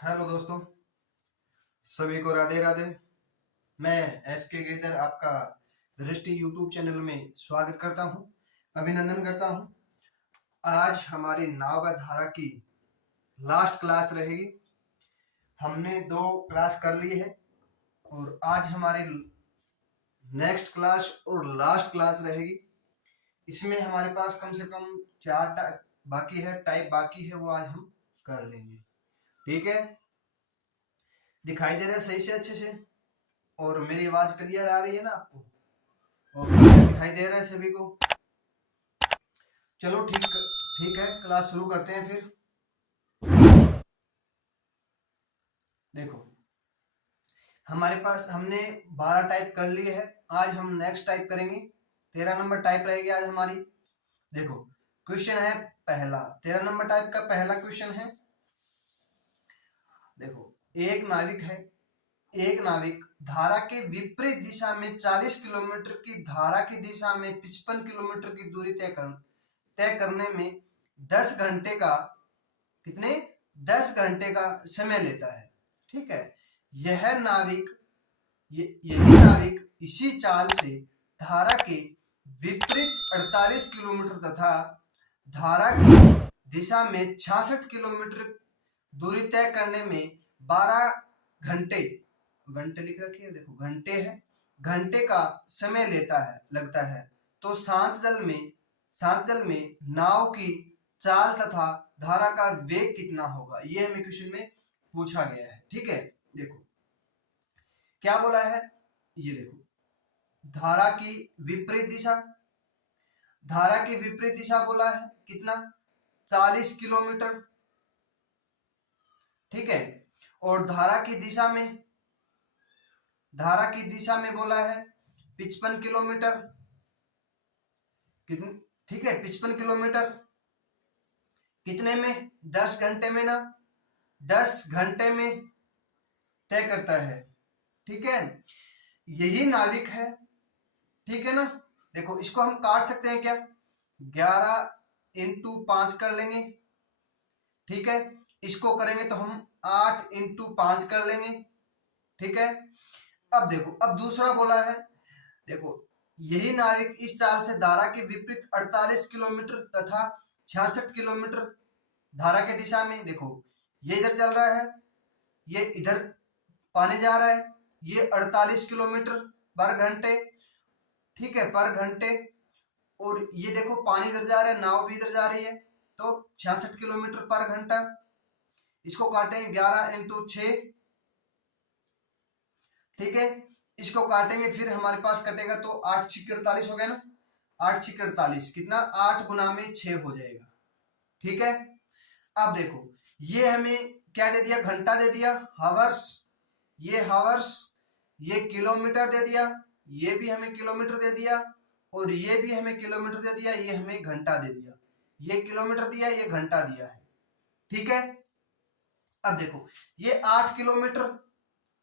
Hello दोस्तों, सभी को राधे राधे। मैं एस के गेदर आपका दृष्टि यूट्यूब चैनल में स्वागत करता हूं, अभिनंदन करता हूं। आज हमारी नावगा धारा की लास्ट क्लास रहेगी। हमने 2 क्लास कर ली है और आज हमारी नेक्स्ट क्लास और लास्ट क्लास रहेगी। इसमें हमारे पास कम से कम 4 टाइप बाकी है, वो आज हम कर लेंगे। ठीक है, दिखाई दे रहा है सही से, अच्छे से? और मेरी आवाज क्लियर आ रही है ना आपको? और दिखाई दे रहा है सभी को? चलो ठीक ठीक है, क्लास शुरू करते हैं फिर। देखो, हमारे पास हमने 12 टाइप कर लिए है। आज हम नेक्स्ट टाइप करेंगे। 13 नंबर टाइप रहेगी आज हमारी। देखो, क्वेश्चन है पहला, 13 नंबर टाइप का पहला क्वेश्चन है। देखो, एक नाविक धारा के विपरीत दिशा में 40 किलोमीटर की धारा की दिशा में 55 किलोमीटर की दूरी तय करने में 10 घंटे का 10 घंटे का समय लेता है। ठीक है, यही नाविक इसी चाल से धारा के विपरीत 48 किलोमीटर तथा धारा की दिशा में 66 किलोमीटर दूरी तय करने में 12 घंटे घंटे लिख रखी है, देखो घंटे है, घंटे का समय लगता है। तो शांत जल में नाव की चाल तथा धारा का वेग कितना होगा, ये हमें क्वेश्चन में पूछा गया है। ठीक है, देखो क्या बोला है, ये देखो, धारा की विपरीत दिशा बोला है, कितना? 40 किलोमीटर। ठीक है, और धारा की दिशा में बोला है 55 किलोमीटर। कितने? ठीक है, 55 किलोमीटर कितने में? 10 घंटे में ना, 10 घंटे में तय करता है। ठीक है, यही नाविक है। ठीक है ना, देखो इसको हम काट सकते हैं क्या? 11 इंटू 5 कर लेंगे। ठीक है, इसको करेंगे तो हम 8 इंटू 5 कर लेंगे। ठीक है, अब देखो, अब दूसरा बोला है, देखो यही नाविक इस चाल से धारा के विपरीत 48 किलोमीटर तथा 66 किलोमीटर धारा के दिशा में, देखो ये इधर चल रहा है, ये इधर पानी जा रहा है, ये 48 किलोमीटर पर घंटे। ठीक है, पर घंटे। और ये देखो पानी इधर जा रहा है, नाव भी इधर जा रही है, तो 66 किलोमीटर पर घंटा। इसको काटेंगे 11 इंटू 6। ठीक है, इसको काटेंगे, फिर हमारे पास कटेगा तो 8 6 48 हो गया ना, 8 6 48 कितना? 8 गुना में 6 हो जाएगा। ठीक है, अब देखो ये हमें क्या दे दिया? घंटा दे दिया, हावर्स। ये किलोमीटर दे दिया, ये भी हमें किलोमीटर दे दिया, और ये भी हमें किलोमीटर दे दिया, ये हमें घंटा दे दिया। ये किलोमीटर दिया, ये घंटा दिया है। ठीक है, अब देखो ये 8 किलोमीटर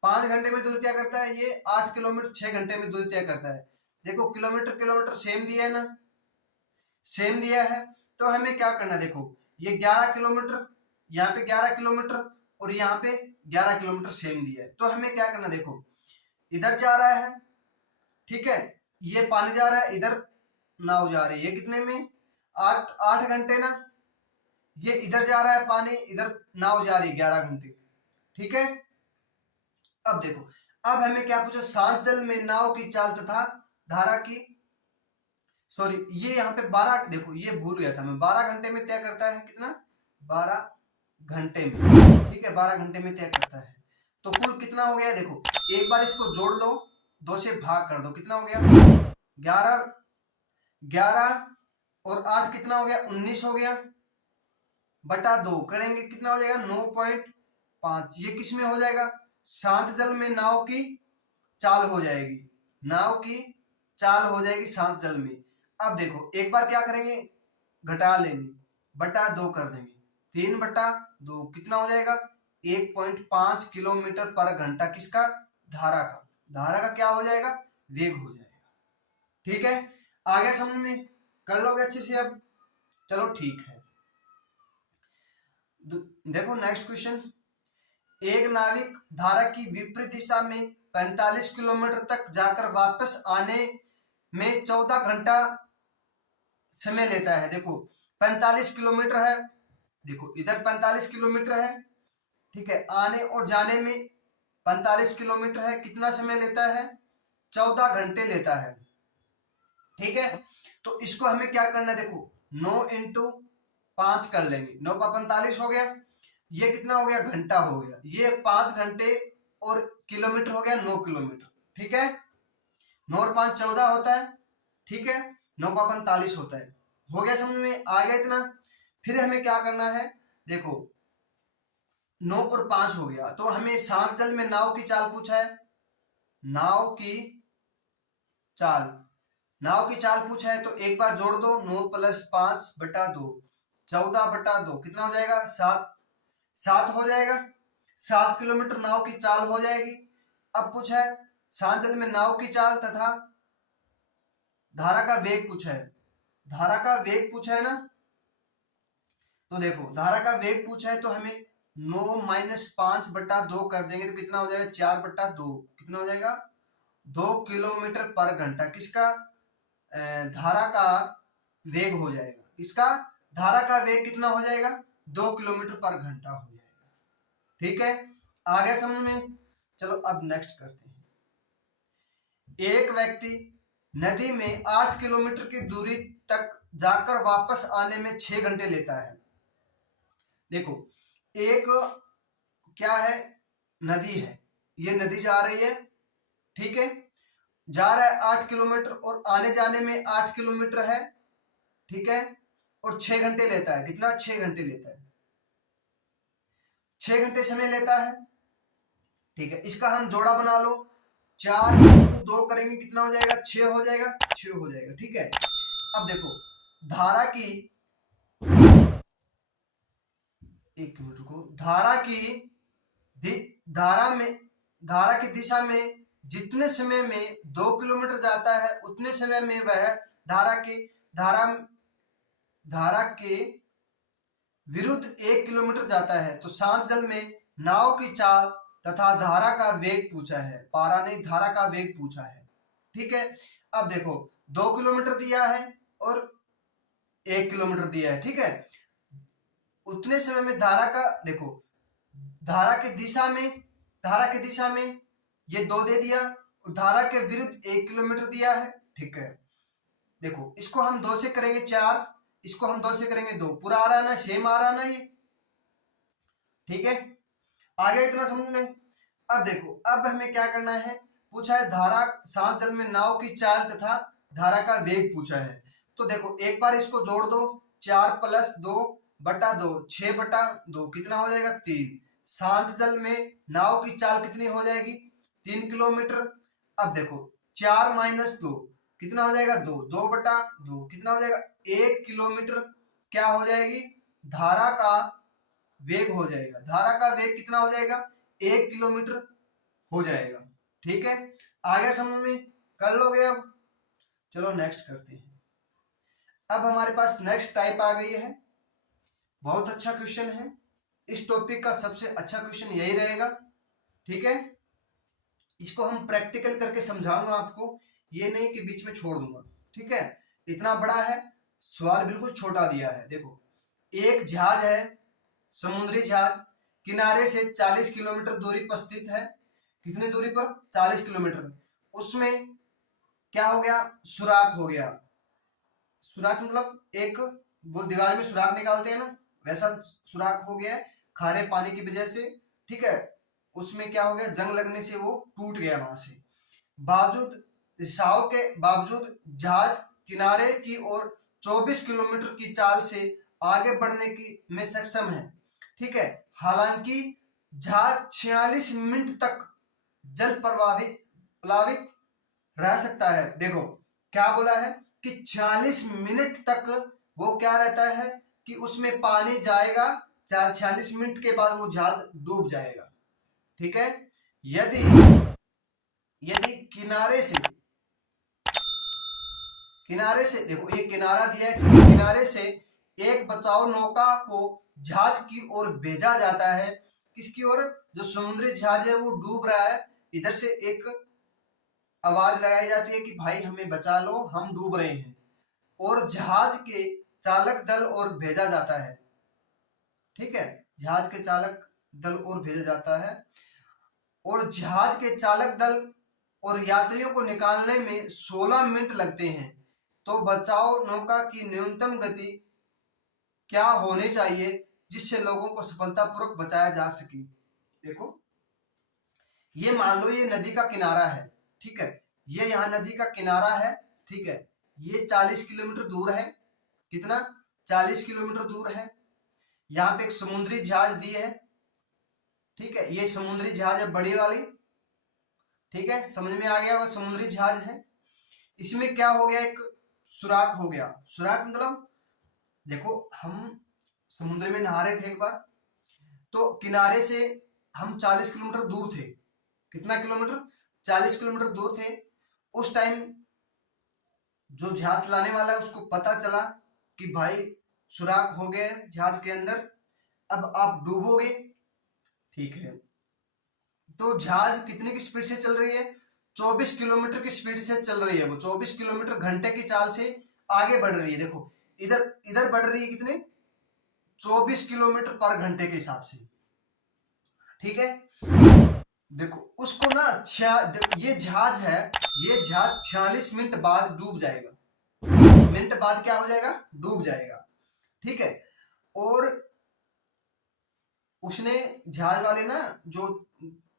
5 घंटे में दूरी तय करता है, ये 8 किलोमीटर 6 घंटे में दूरी तय करता है। देखो किलोमीटर सेम दिया है ना, सेम दिया है, तो हमें क्या करना है? देखो ये 11 किलोमीटर, यहाँ पे 11 किलोमीटर और यहाँ पे 11 किलोमीटर सेम दिया है, तो हमें क्या करना? देखो इधर जा रहा है, ठीक है, ये पानी जा रहा है, इधर नाव जा रही है, ये कितने में? 8 घंटे ना। ये इधर जा रहा है पानी, इधर नाव जा रही है 11 घंटे। ठीक है, अब देखो, अब हमें क्या पूछा? शांत जल में नाव की चाल तथा धारा की, सॉरी ये यहाँ पे 12, देखो ये भूल गया था मैं, 12 घंटे में तय करता है, कितना? 12 घंटे में। ठीक है, 12 घंटे में तय करता है। तो कुल कितना हो गया? देखो एक बार इसको जोड़ दो, 2 से भाग कर दो, कितना हो गया? 11 और 8 कितना हो गया? 19 हो गया, बटा 2 करेंगे कितना हो जाएगा? 9.5। ये किस में हो जाएगा? शांत जल में नाव की चाल हो जाएगी, शांत जल में। अब देखो एक बार क्या करेंगे? घटा लेंगे, बटा 2 कर देंगे, 3/2 कितना हो जाएगा? 1.5 किलोमीटर पर घंटा। किसका? धारा का क्या हो जाएगा? वेग हो जाएगा। ठीक है, आगे समझ में? कर लोगे अच्छे से अब? चलो ठीक है, देखो नेक्स्ट क्वेश्चन। एक नाविक धारा की विपरीत दिशा में 45 किलोमीटर तक जाकर वापस आने में 14 घंटा समय लेता है। देखो 45 किलोमीटर है, देखो इधर 45 किलोमीटर है, ठीक है, आने और जाने में 45 किलोमीटर है, कितना समय लेता है? 14 घंटे लेता है। ठीक है, तो इसको हमें क्या करना है? देखो 9 इंटू 5 कर लेंगे, 9 का 45 हो गया, ये कितना हो गया? घंटा हो गया, ये 5 घंटे और किलोमीटर हो गया 9 किलोमीटर। ठीक है, 9 और 5 14 होता है, ठीक है, 9 का 45 होता है। हो गया समझ में? आ गया इतना? फिर हमें क्या करना है? देखो 9 और 5 हो गया, तो हमें शांत जल में नाव की चाल पूछा है, नाव की चाल, नाव की चाल पूछा है, तो एक बार जोड़ दो, 9 + 5 बटा 2, 14 बटा 2 कितना हो जाएगा? 7 हो जाएगा। 7 किलोमीटर नाव की चाल हो जाएगी। अब पूछा है शांत जल में नाव की चाल तथा धारा का वेग पूछा है, धारा का वेग पूछा है ना, तो देखो धारा का वेग पूछा है, तो हमें 9 - 5 बटा 2 कर देंगे, तो कितना हो जाएगा? 4 बटा 2 कितना हो जाएगा? 2 किलोमीटर पर घंटा। किसका? धारा का वेग हो जाएगा, इसका धारा का वेग कितना हो जाएगा? 2 किलोमीटर पर घंटा हो जाएगा। ठीक है, आ गया समझ में? चलो अब नेक्स्ट करते हैं। एक व्यक्ति नदी में 8 किलोमीटर की दूरी तक जाकर वापस आने में 6 घंटे लेता है। देखो एक क्या है? नदी है, ये नदी जा रही है, ठीक है, जा रहा है 8 किलोमीटर और आने जाने में 8 किलोमीटर है, ठीक है, और 6 घंटे लेता है। कितना? 6 घंटे लेता है, 6 घंटे समय लेता है। ठीक है, इसका हम जोड़ा बना लो, 4 × 2 करेंगे, कितना हो जाएगा? 6 हो जाएगा, 6 हो जाएगा। ठीक है, अब देखो धारा की, एक मिनट रुको, धारा की दिशा में जितने समय में 2 किलोमीटर जाता है, उतने समय में वह धारा के विरुद्ध 1 किलोमीटर जाता है। तो शांत जल में नाव की चाल तथा धारा का वेग पूछा है, पारा नहीं, धारा का वेग पूछा है। ठीक है, अब देखो 2 किलोमीटर दिया है और 1 किलोमीटर दिया है, ठीक है, उतने समय में धारा का, देखो धारा की दिशा में ये 2 दे दिया, धारा के विरुद्ध 1 किलोमीटर दिया है। ठीक है, देखो इसको हम 2 से करेंगे 4, इसको हम 2 से करेंगे 2, पूरा आ रहा है ना, सेम आ रहा है ना ये? ठीक है, आ गया इतना समझ में? अब देखो अब हमें क्या करना है? पूछा है धारा शांत जल में नाव की चाल तथा धारा का वेग पूछा है। तो देखो एक बार इसको जोड़ दो, 4 + 2 बटा 2, 6 बटा 2 कितना हो जाएगा? 3। शांत जल में नाव की चाल कितनी हो जाएगी? 3 किलोमीटर। अब देखो 4 - 2 कितना हो जाएगा? 2, 2 बटा 2 कितना हो जाएगा? 1 किलोमीटर क्या हो जाएगी? धारा का वेग हो जाएगा। धारा का वेग कितना हो जाएगा? 1 किलोमीटर हो जाएगा। ठीक है, आ गया समझ में? कर लोगे अब? चलो नेक्स्ट करते हैं। अब हमारे पास नेक्स्ट टाइप आ गई है, बहुत अच्छा क्वेश्चन है, इस टॉपिक का सबसे अच्छा क्वेश्चन यही रहेगा। ठीक है, इसको हम प्रैक्टिकल करके समझाऊंगा आपको, ये नहीं कि बीच में छोड़ दूंगा। ठीक है, इतना बड़ा है, सवाल बिल्कुल छोटा दिया है। देखो एक जहाज है, समुद्री जहाज, किनारे से 40 किलोमीटर दूरी पर स्थित है। कितनी दूरी पर? 40 किलोमीटर। उसमें क्या हो गया? सुराख हो गया। सुराख मतलब एक, वो दीवार में सुराख निकालते हैं ना, वैसा सुराख हो गया खारे पानी की वजह से। ठीक है, उसमें क्या हो गया? जंग लगने से वो टूट गया वहां से। रिसाव के बावजूद जहाज किनारे की ओर 24 किलोमीटर की चाल से आगे बढ़ने की में सक्षम है। ठीक है, हालांकि जहाज 46 मिनट तक जल प्लावित रह सकता है। देखो क्या बोला है कि 46 मिनट तक वो क्या रहता है कि उसमें पानी जाएगा, 46 मिनट के बाद वो जहाज डूब जाएगा। ठीक है, यदि किनारे से देखो एक किनारा दिया है, किनारे से एक बचाव नौका को जहाज की ओर भेजा जाता है, किसकी ओर, जो समुद्री जहाज है वो डूब रहा है, इधर से एक आवाज लगाई जाती है कि भाई हमें बचा लो, हम डूब रहे हैं, और जहाज के चालक दल और भेजा जाता है। ठीक है, जहाज के चालक दल और भेजा जाता है, और जहाज के चालक दल और यात्रियों को निकालने में 16 मिनट लगते हैं। तो बचाव नौका की न्यूनतम गति क्या होनी चाहिए जिससे लोगों को सफलतापूर्वक बचाया जा सके। देखो, ये मान लो ये नदी का किनारा है, ठीक है, ये यहाँ नदी का किनारा है, ठीक है, ये 40 किलोमीटर दूर है, कितना, 40 किलोमीटर दूर है। यहाँ पे एक समुद्री जहाज दी है, ठीक है, ये समुद्री जहाज है बड़ी वाली, ठीक है, समझ में आ गया, वो समुद्री जहाज है। इसमें क्या हो गया, एक सुराख हो गया। सुराख मतलब देखो, हम समुद्र में नहा रहे थे एक बार, तो किनारे से हम 40 किलोमीटर दूर थे। कितना किलोमीटर, 40 किलोमीटर दूर थे। उस टाइम जो जहाज चलाने वाला है उसको पता चला कि भाई सुराख हो गए जहाज के अंदर, अब आप डूबोगे, ठीक है। तो जहाज कितने की स्पीड से चल रही है, 24 किलोमीटर की स्पीड से चल रही है, वो 24 किलोमीटर घंटे की चाल से आगे बढ़ रही है। देखो, इधर इधर बढ़ रही है कितने, 24 किलोमीटर पर घंटे के हिसाब से, ठीक है। देखो उसको ना ये जहाज है, ये जहाज 46 मिनट बाद डूब जाएगा, मिनट बाद क्या हो जाएगा, डूब जाएगा, ठीक है। और उसने जहाज वाले ना, जो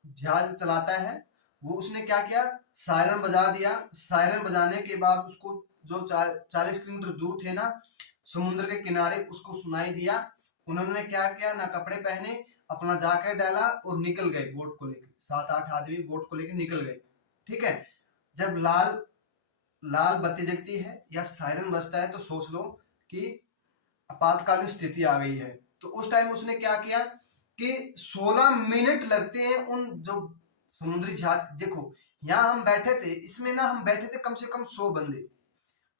जहाज चलाता है वो, उसने क्या किया, सायरन बजा दिया। सायरन बजाने के बाद उसको जो 40 किलोमीटर दूर थे ना समुद्र के किनारे, उसको सुनाई दिया। उन्होंने क्या किया, ना कपड़े पहने, अपना जाकर डाला और निकल गए बोट को लेकर, 7-8 आदमी बोट को लेकर निकल गए, ठीक है। जब लाल लाल बत्ती जगती है या सायरन बजता है तो सोच लो कि आपातकालीन स्थिति आ गई है। तो उस टाइम उसने क्या किया कि 16 मिनट लगते हैं उन जो समुद्री जहाज, देखो यहाँ हम बैठे थे, इसमें ना हम बैठे थे कम से कम 100 बंदे,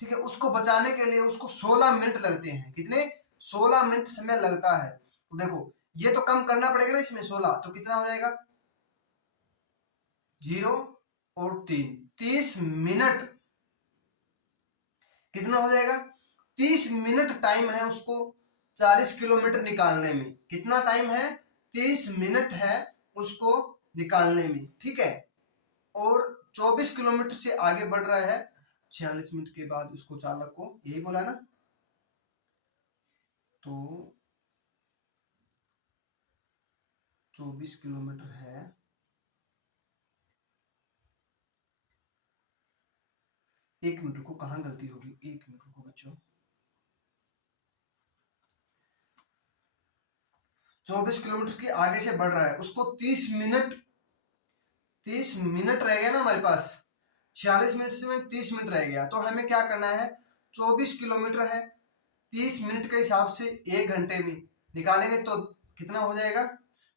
ठीक है, उसको बचाने के लिए उसको 16 मिनट लगते हैं। कितने, 16 मिनट समय लगता है। तो देखो ये तो कम करना पड़ेगा ना इसमें, 16 तो कितना हो जाएगा, 0 और 3, 30 मिनट, कितना हो जाएगा, 30 मिनट टाइम है उसको 40 किलोमीटर निकालने में। कितना टाइम है, 30 मिनट है उसको निकालने में, ठीक है। और 24 किलोमीटर से आगे बढ़ रहा है, 46 मिनट के बाद उसको चालक को, यही बोला ना, तो 24 किलोमीटर है, एक मिनट को, कहाँ गलती होगी, एक मिनट को बच्चों, 24 किलोमीटर के आगे से बढ़ रहा है, उसको 30 मिनट रह गया ना हमारे पास, 46 मिनट से 30 मिनट रह गया। तो हमें क्या करना है, 24 किलोमीटर है, 30 मिनट के हिसाब से 1 घंटे में निकालेंगे तो कितना हो जाएगा,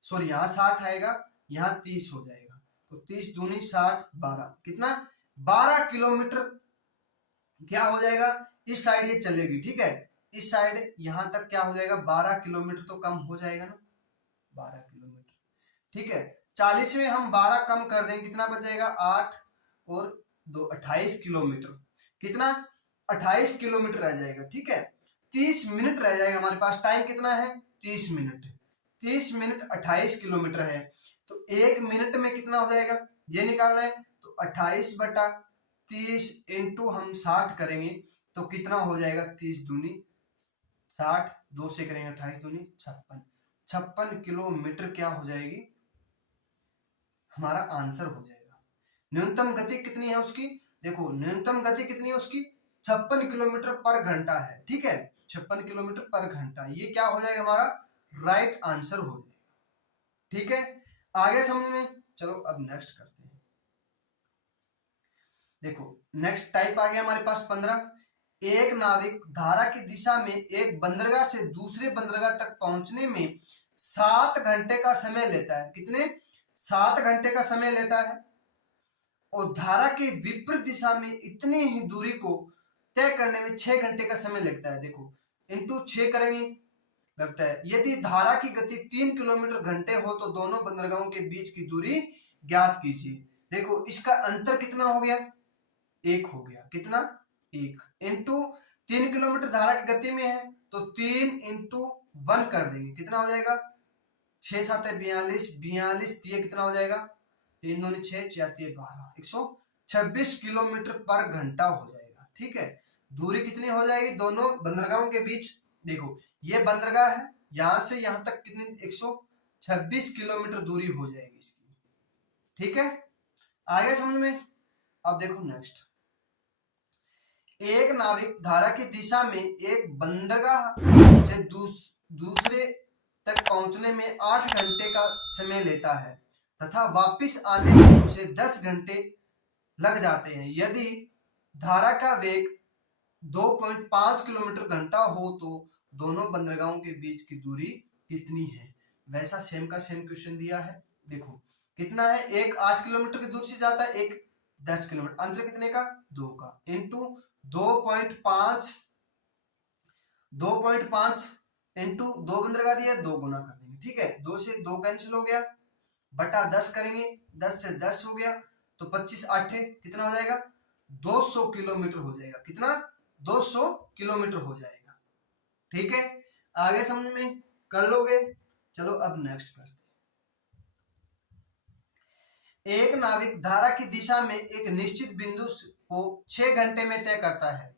सॉरी यहाँ 60 आएगा, यहाँ 30 हो जाएगा, तो 30 दूनी 60, 12, कितना, 12 किलोमीटर क्या हो जाएगा, इस साइड ये चलेगी, ठीक है, इस साइड यहाँ तक क्या हो जाएगा, 12 किलोमीटर तो कम हो जाएगा ना, 12 किलोमीटर, ठीक है। 40 में हम 12 कम कर देंगे, कितना बचेगा, 8 और 2, 28 किलोमीटर, कितना, 28 किलोमीटर रह जाएगा, ठीक है। 30 मिनट रह जाएगा हमारे पास, टाइम कितना है, 30 मिनट, 30 मिनट 28 किलोमीटर है, तो 1 मिनट में कितना हो जाएगा, ये निकालना है, तो 28/30 इंटू हम 60 करेंगे तो कितना हो जाएगा, 30 दूनी 60, 2 से करेंगे 28 दूनी 56, 56 किलोमीटर क्या हो जाएगी, हमारा आंसर हो जाएगा। न्यूनतम गति कितनी है उसकी, देखो न्यूनतम गति कितनी है उसकी, 56 किलोमीटर पर घंटा है, ठीक है, 56 किलोमीटर पर घंटा, ये क्या हो जाएगा, हमारा राइट आंसर हो जाएगा, ठीक है। आगे समझ में, चलो अब नेक्स्ट करते हैं। देखो नेक्स्ट टाइप आ गया हमारे पास 15, एक नाविक धारा की दिशा में एक बंदरगाह से दूसरे बंदरगाह तक पहुंचने में 7 घंटे का समय लेता है, कितने, 7 घंटे का समय लेता है, और धारा के विपरीत दिशा में इतनी ही दूरी को तय करने में 6 घंटे का समय लगता है। देखो इंटू 6 करेंगे लगता है। यदि धारा की गति 3 किलोमीटर घंटे हो तो दोनों बंदरगाहों के बीच की दूरी ज्ञात कीजिए। देखो इसका अंतर कितना हो गया, 1 हो गया। कितना, 1 इंटू 3 किलोमीटर धारा की गति में है तो 3 इंटू 1 कर देंगे, कितना हो जाएगा, 6 7 42, 42 ये कितना हो जाएगा, 3 दूनी 6, 4 3 12, 126 किलोमीटर पर घंटा हो जाएगा। ठीक है, दूरी कितनी हो जाएगी दोनों बंदरगाहों के बीच। देखो ये बंदरगाह है, यहां से यहां तक कितनी, 126 किलोमीटर दूरी हो जाएगी इसकी। ठीक है, आगे समझ में। अब देखो नेक्स्ट, एक नाविक धारा की दिशा में एक बंदरगाह से दूसरे तक पहुंचने में 8 घंटे का समय लेता है तथा वापस आने में उसे 10 घंटे लग जाते हैं। यदि धारा का वेग 2.5 किलोमीटर घंटा हो तो दोनों बंदरगाहों के बीच की दूरी कितनी है। वैसा सेम का सेम क्वेश्चन दिया है। देखो कितना है, एक 8 किलोमीटर की दूर से जाता है, एक 10 किलोमीटर, अंतर कितने का, 2 का, इंटू 2.5 इंटू 2 बंदरगाह दिया, 2 गुना कर देंगे। ठीक है, 2 से 2 कैंसिल हो गया, बटा 10 करेंगे, 10 से 10 हो गया तो 25 8 कितना हो जाएगा, 200 किलोमीटर हो जाएगा। कितना, 200 किलोमीटर हो जाएगा। ठीक है, आगे समझ में कर लोगे। चलो अब नेक्स्ट करते हैं। एक नाविक धारा की दिशा में एक निश्चित बिंदु को 6 घंटे में तय करता है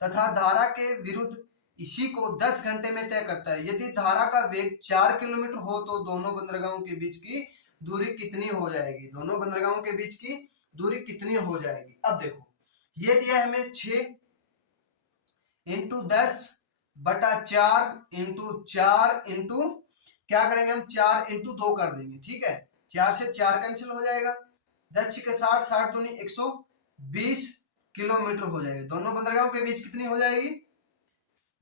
तथा धारा के विरुद्ध इसी को 10 घंटे में तय करता है। यदि धारा का वेग 4 किलोमीटर हो तो दोनों बंदरगाहों के बीच की दूरी कितनी हो जाएगी, दोनों बंदरगाहों के बीच की दूरी कितनी हो जाएगी। अब देखो ये दिया हमें 6 इंटू 10 बटा 4 इंटू 4 इंटू क्या करेंगे हम, 4 इंटू 2 कर देंगे। ठीक है, 4 से 4 कैंसिल हो जाएगा, 10 छके 60, 60 दूनी 120 किलोमीटर हो जाएगी। दोनों बंदरगाहों के बीच कितनी हो जाएगी,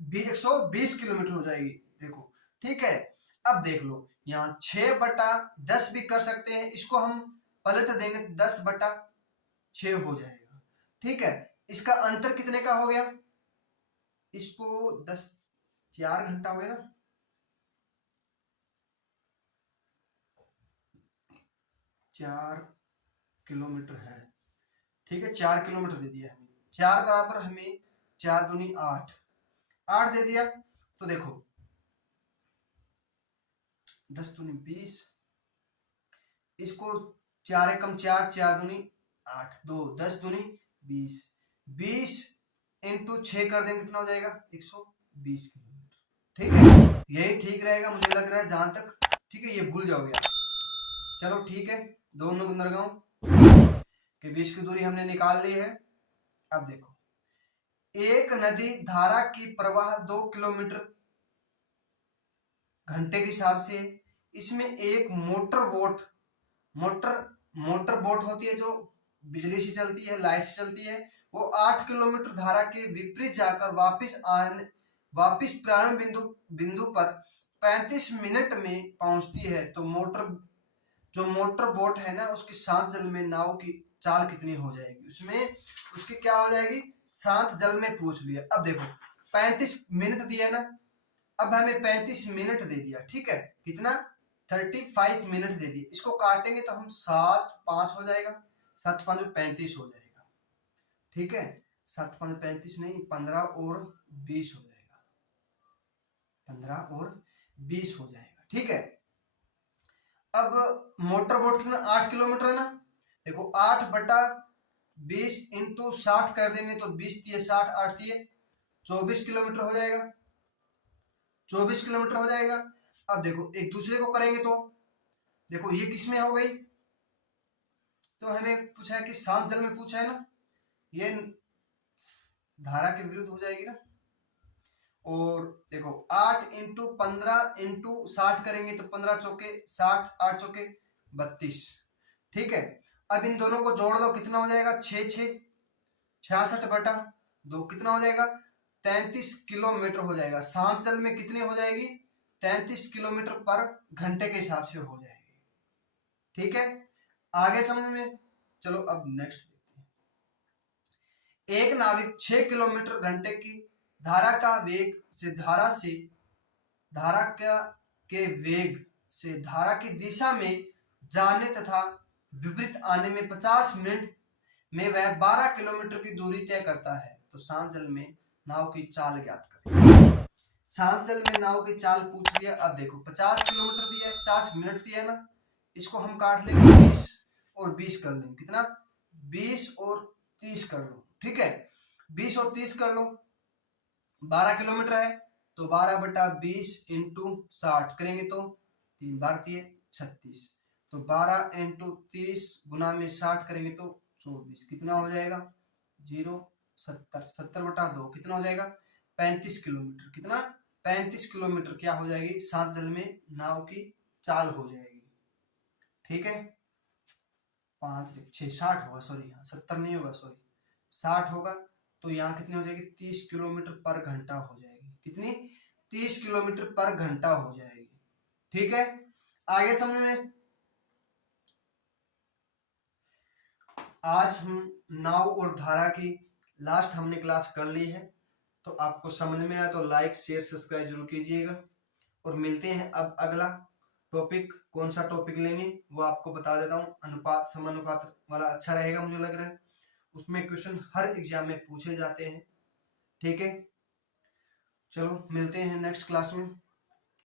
120 किलोमीटर हो जाएगी। देखो ठीक है, अब देख लो यहाँ 6 बटा 10 भी कर सकते हैं, इसको हम पलट देंगे 10 बटा 6 हो जाएगा। ठीक है, इसका अंतर कितने का हो गया, इसको 10 4 घंटा हो गया ना, 4 किलोमीटर है। ठीक है, 4 किलोमीटर दे दिया हमें, 4 बराबर हमें 4 दूनी 8, 8 दे दिया तो देखो 10 दूनी 20, इसको 4 एकम 4, 4 दूनी 8, 2 10 दूनी 20, 20 इंटू 6 कर देंगे कितना हो जाएगा, 120 किलोमीटर। ठीक है, यही ठीक रहेगा मुझे लग रहा है जहां तक। ठीक है, ये भूल जाओगे आप। चलो ठीक है, दोनों बंदरगाहों के बीच की दूरी हमने निकाल ली है। अब देखो एक नदी धारा की प्रवाह 2 किलोमीटर घंटे के हिसाब से, इसमें एक मोटर बोट होती है जो बिजली से चलती है, लाइट से चलती है, वो 8 किलोमीटर धारा के विपरीत जाकर वापिस प्रारंभ बिंदु पर 35 मिनट में पहुंचती है तो मोटर बोट है ना, उसकी शांत जल में नाव की चाल कितनी हो जाएगी, उसमें उसकी क्या हो जाएगी, शांत जल में पूछ लिया। अब देखो 35 मिनट दिया ना, अब हमें 35 मिनट दे दिया। ठीक है, कितना, 35 मिनट दे दिए, इसको काटेंगे तो हम 7 5 हो जाएगा, 7 5 35 हो जाएगा। ठीक है, 7 5 35 नहीं, 15 और 20 हो जाएगा, 15 और 20 हो जाएगा। ठीक है, अब मोटर बोट कितना, 8 किलोमीटर है ना, देखो 8 बटा 20 इंटू 60 कर देंगे तो 20 दिए 60, 8 दिए 24 किलोमीटर हो जाएगा, 24 किलोमीटर हो जाएगा। अब देखो एक दूसरे को करेंगे तो देखो ये किस में हो गई, तो हमें पूछा है कि शांत जल में पूछा है ना, ये धारा के विरुद्ध हो जाएगी ना। और देखो 8 इंटू 15 इंटू 60 करेंगे तो 15 चौके 60, 8 चौके 32। ठीक है, अब इन दोनों को जोड़ दो कितना हो जाएगा, 6 6 66 बटा 2 कितना हो जाएगा, 33 किलोमीटर हो जाएगा। शांत जल में कितनी हो जाएगी, 33 किलोमीटर पर घंटे के हिसाब से हो जाएगी। ठीक है, आगे समझ में। चलो अब नेक्स्ट देखते हैं। एक नाविक 6 किलोमीटर घंटे की धारा का वेग से धारा के वेग से धारा की दिशा में जाने तथा विपरीत आने में 50 मिनट में वह 12 किलोमीटर की दूरी तय करता है, तो शांत जल में नाव की चाल ज्ञात करें। शांत जल में नाव की चाल पूछ लिया। अब देखो 50 किलोमीटर दिया है, 50 मिनट दिया है ना, इसको हम काट लेंगे 20 और 20 कर लेंगे। कितना? 20 और 30 कर लो, ठीक है। 20 और 30 कर लो, 12 किलोमीटर है, तो 12/20 इंटू 60 करेंगे तो 3 बार 36, तो 12 इंटू 30 गुना में 60 करेंगे तो 24। कितना हो जाएगा? 0 70, 70/2 कितना हो जाएगा? 35 किलोमीटर। कितना? 35 किलोमीटर क्या हो जाएगी? शांत जल में नाव की चाल हो जाएगी, ठीक है। 5 6 60 होगा, सॉरी 70 नहीं होगा, सॉरी 60 होगा, तो यहाँ कितनी हो जाएगी? 30 किलोमीटर पर घंटा हो जाएगी। कितनी? 30 किलोमीटर पर घंटा हो जाएगी, ठीक है। आगे समझ में? आज हम नाव और धारा की लास्ट हमने क्लास कर ली है, तो आपको समझ में आया तो लाइक शेयर सब्सक्राइब जरूर कीजिएगा। और मिलते हैं अब अगला टॉपिक। कौन सा टॉपिक लेंगे वो आपको बता देता हूँ। अनुपात समानुपात वाला अच्छा रहेगा मुझे लग रहा है, उसमें क्वेश्चन हर एग्जाम में पूछे जाते हैं, ठीक है। चलो मिलते हैं नेक्स्ट क्लास में।